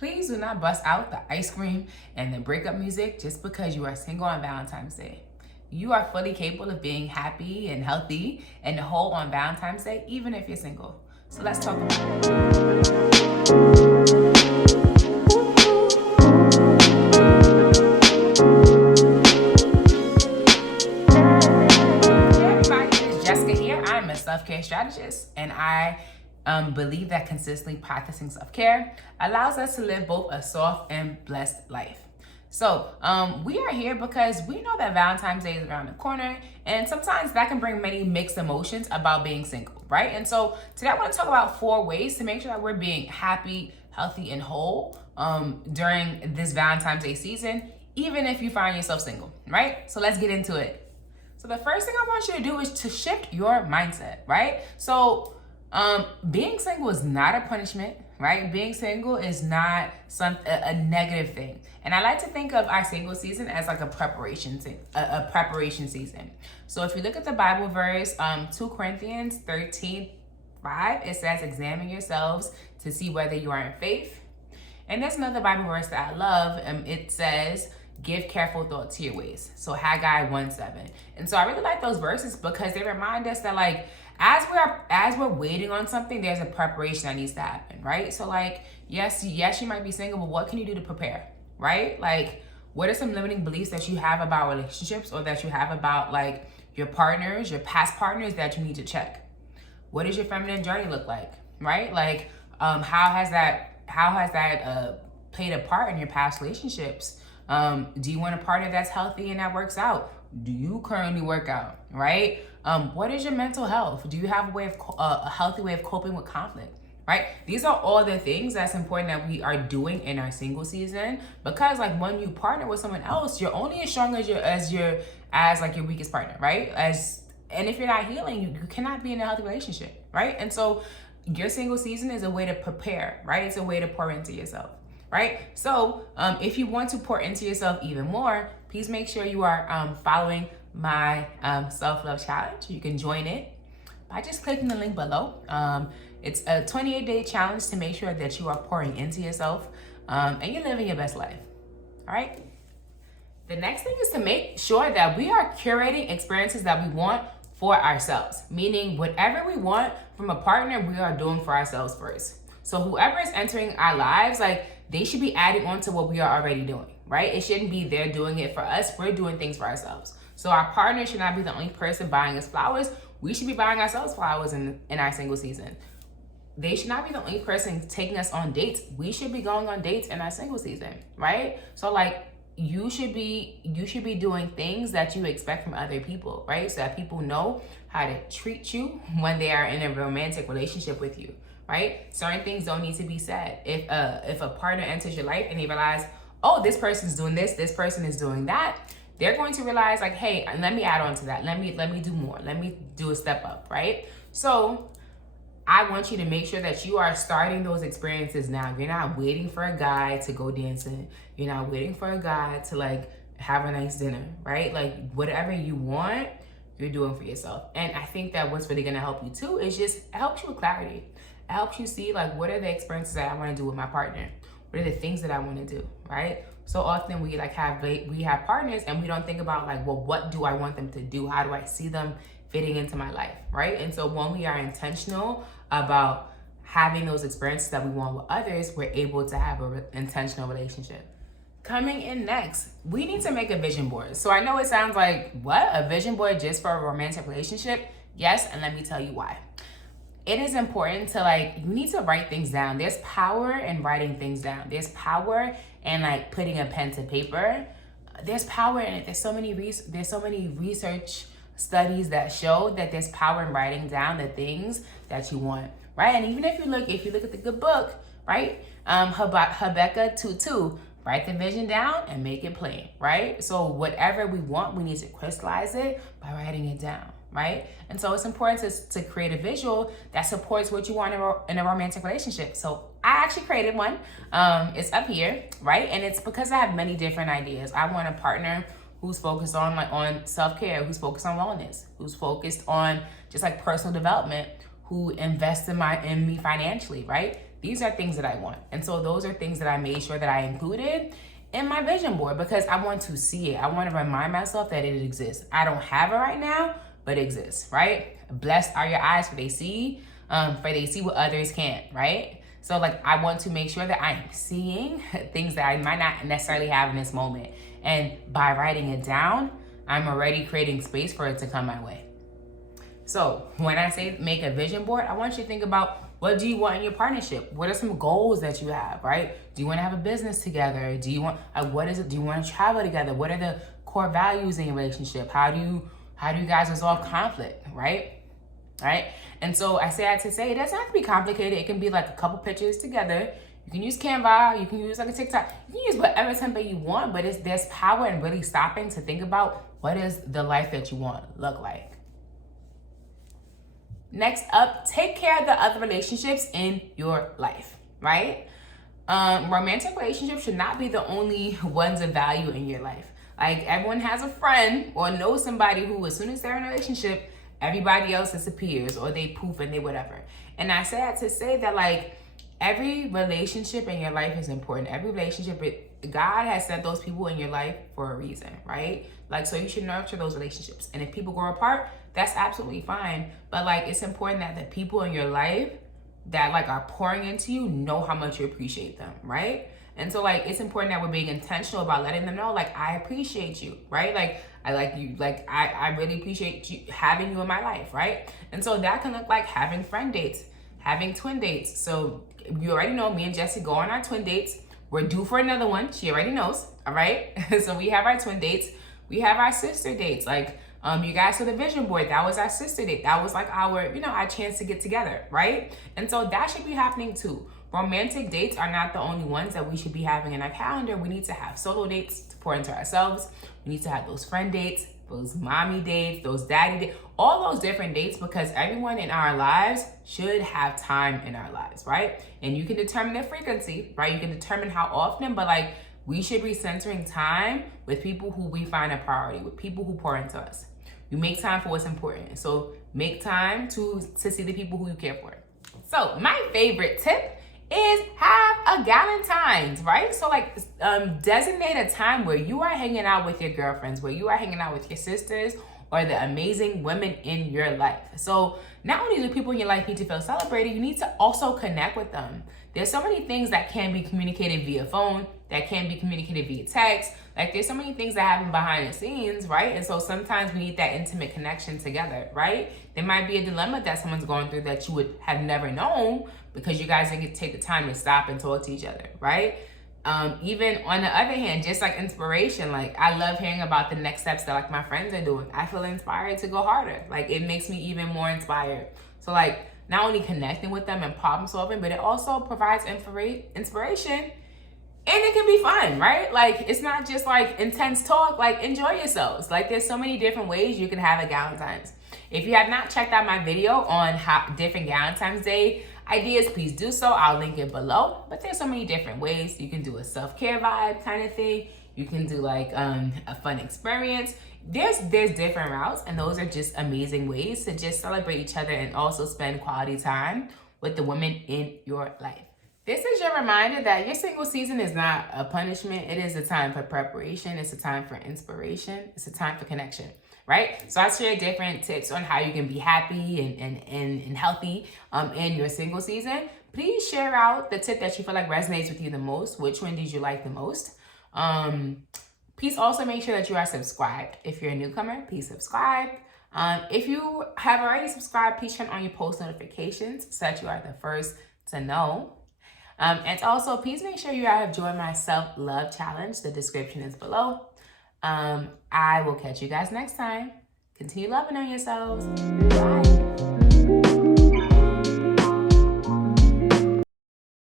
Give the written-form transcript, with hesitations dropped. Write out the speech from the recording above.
Please do not bust out the ice cream and the breakup music just because you are single on Valentine's Day. You are fully capable of being happy and healthy and whole on Valentine's Day, even if you're single. So let's talk about it. Hey everybody, it's Jessica here. I'm a self-care strategist, and I believe that consistently practicing self-care allows us to live both a soft and blessed life. So we are here because we know that Valentine's Day is around the corner, and sometimes that can bring many mixed emotions about being single, right? And so today I want to talk about 4 ways to make sure that we're being happy, healthy, and whole during this Valentine's Day season, even if you find yourself single, right? So let's get into it. So the first thing I want you to do is to shift your mindset, right? So being single is not a punishment, right? Being single is not a negative thing. And I like to think of our single season as like a preparation season. So if you look at the Bible verse, 2 Corinthians 13:5, it says, examine yourselves to see whether you are in faith. And there's another Bible verse that I love. It says, give careful thought to your ways. So Haggai 1:7. And so I really like those verses because they remind us that like, as we're waiting on something, there's a preparation that needs to happen, right? So like, yes, you might be single, but what can you do to prepare, right? Like, what are some limiting beliefs that you have about relationships or that you have about like your partners, your past partners that you need to check? What does your feminine journey look like, right? Like, how has that played a part in your past relationships? Do you want a partner that's healthy and that works out? Do you currently work out, right? What is your mental health? Do you have a healthy way of coping with conflict, right? These are all the things that's important that we are doing in our single season, because like when you partner with someone else, you're only as strong as your weakest partner, right? And if you're not healing, you cannot be in a healthy relationship, right? And so your single season is a way to prepare, right? It's a way to pour into yourself, right? So if you want to pour into yourself even more, please make sure you are following my self-love challenge. You can join it by just clicking the link below. It's a 28-day challenge to make sure that you are pouring into yourself and you're living your best life. All right. The next thing is to make sure that we are curating experiences that we want for ourselves, meaning whatever we want from a partner, we are doing for ourselves first. So whoever is entering our lives, like, they should be adding on to what we are already doing, right? It shouldn't be they're doing it for us. We're doing things for ourselves. So our partner should not be the only person buying us flowers. We should be buying ourselves flowers in our single season. They should not be the only person taking us on dates. We should be going on dates in our single season, right? So like, you should be doing things that you expect from other people, right? So that people know how to treat you when they are in a romantic relationship with you, right? Certain things don't need to be said. If a partner enters your life and they realize, oh, this person's doing this person is doing that, they're going to realize like, hey, let me add on to that. Let me do more. Let me do a step up, right? So I want you to make sure that you are starting those experiences now. You're not waiting for a guy to go dancing. You're not waiting for a guy to like have a nice dinner, right? Like whatever you want, you're doing for yourself. And I think that what's really gonna help you too is just, it helps you with clarity. It helps you see like, what are the experiences that I wanna do with my partner? What are the things that I wanna do, right? So often we have partners and we don't think about like, well, what do I want them to do? How do I see them fitting into my life, right? And so when we are intentional about having those experiences that we want with others, we're able to have an intentional relationship. Coming in next, we need to make a vision board. So I know it sounds like, what? A vision board just for a romantic relationship? Yes, and let me tell you why. It is important to like, you need to write things down. There's power in writing things down. There's power in like putting a pen to paper. There's power in it. There's so many research studies that show that there's power in writing down the things that you want, right? And even if you look at the good book, right? Habakkuk 2:2, write the vision down and make it plain, right? So whatever we want, we need to crystallize it by writing it down, right? And so it's important to create a visual that supports what you want in a romantic relationship. So I actually created one. It's up here, right? And it's because I have many different ideas. I want a partner who's focused on self-care, who's focused on wellness, who's focused on just like personal development, who invests in me financially, right? These are things that I want. And so those are things that I made sure that I included in my vision board because I want to see it. I want to remind myself that it exists. I don't have it right now, but it exists, right? Blessed are your eyes for they see what others can't, right? So like, I want to make sure that I'm seeing things that I might not necessarily have in this moment. And by writing it down, I'm already creating space for it to come my way. So when I say make a vision board, I want you to think about, what do you want in your partnership? What are some goals that you have, right? Do you want to have a business together? Do you want, what is it? Do you want to travel together? What are the core values in your relationship? How do you guys resolve conflict, right? Right? And so I say that to say, it doesn't have to be complicated. It can be like a couple pictures together. You can use Canva, you can use like a TikTok, you can use whatever template you want, but there's power in really stopping to think about, what does the life that you want look like? Next up, take care of the other relationships in your life, right? Romantic relationships should not be the only ones of value in your life. Like, everyone has a friend or knows somebody who, as soon as they're in a relationship, everybody else disappears or they poof and they whatever. And I say that to say that, like, every relationship in your life is important. Every relationship, God has set those people in your life for a reason, right? Like, so you should nurture those relationships. And if people grow apart, that's absolutely fine. But like, it's important that the people in your life that like are pouring into you know how much you appreciate them, right? And so like, it's important that we're being intentional about letting them know, like, I appreciate you, right? Like, I like you, like, I really appreciate you having you in my life, right? And so that can look like having friend dates, having twin dates. So you already know, me and Jessie go on our twin dates. We're due for another one. She already knows, all right? So we have our twin dates. We have our sister dates. Like, you guys saw the vision board. That was our sister date. That was like our, our chance to get together, right? And so that should be happening too. Romantic dates are not the only ones that we should be having in our calendar. We need to have solo dates to pour into ourselves. We need to have those friend dates, those mommy dates, those daddy dates, all those different dates, because everyone in our lives should have time in our lives, right? And you can determine the frequency, right? You can determine how often, but like, we should be centering time with people who we find a priority, with people who pour into us. You make time for what's important. So make time to see the people who you care for. So my favorite tip is have a Galentines, right? So like, designate a time where you are hanging out with your girlfriends, where you are hanging out with your sisters, or the amazing women in your life. So not only do people in your life need to feel celebrated, you need to also connect with them. There's so many things that can be communicated via phone, that can be communicated via text. Like, there's so many things that happen behind the scenes, right? And so sometimes we need that intimate connection together, right? There might be a dilemma that someone's going through that you would have never known because you guys didn't get to take the time to stop and talk to each other, right? Even on the other hand, just like inspiration, like, I love hearing about the next steps that like my friends are doing. I feel inspired to go harder. Like, it makes me even more inspired. So like, not only connecting with them and problem solving, but it also provides inspiration. And it can be fun, right? Like, it's not just like intense talk, like, enjoy yourselves. Like, there's so many different ways you can have a Galentine's. If you have not checked out my video on how different Galentine's Day ideas, please do so. I'll link it below. But there's so many different ways. You can do a self-care vibe kind of thing. You can do like a fun experience. There's different routes, and those are just amazing ways to just celebrate each other and also spend quality time with the women in your life. This is your reminder that your single season is not a punishment. It is a time for preparation. It's a time for inspiration. It's a time for connection, right? So I share different tips on how you can be happy and healthy in your single season. Please share out the tip that you feel like resonates with you the most. Which one did you like the most? Please also make sure that you are subscribed. If you're a newcomer, please subscribe. If you have already subscribed, please turn on your post notifications so that you are the first to know. And also, please make sure you have joined my self-love challenge. The description is below. I will catch you guys next time. Continue loving on yourselves. Bye.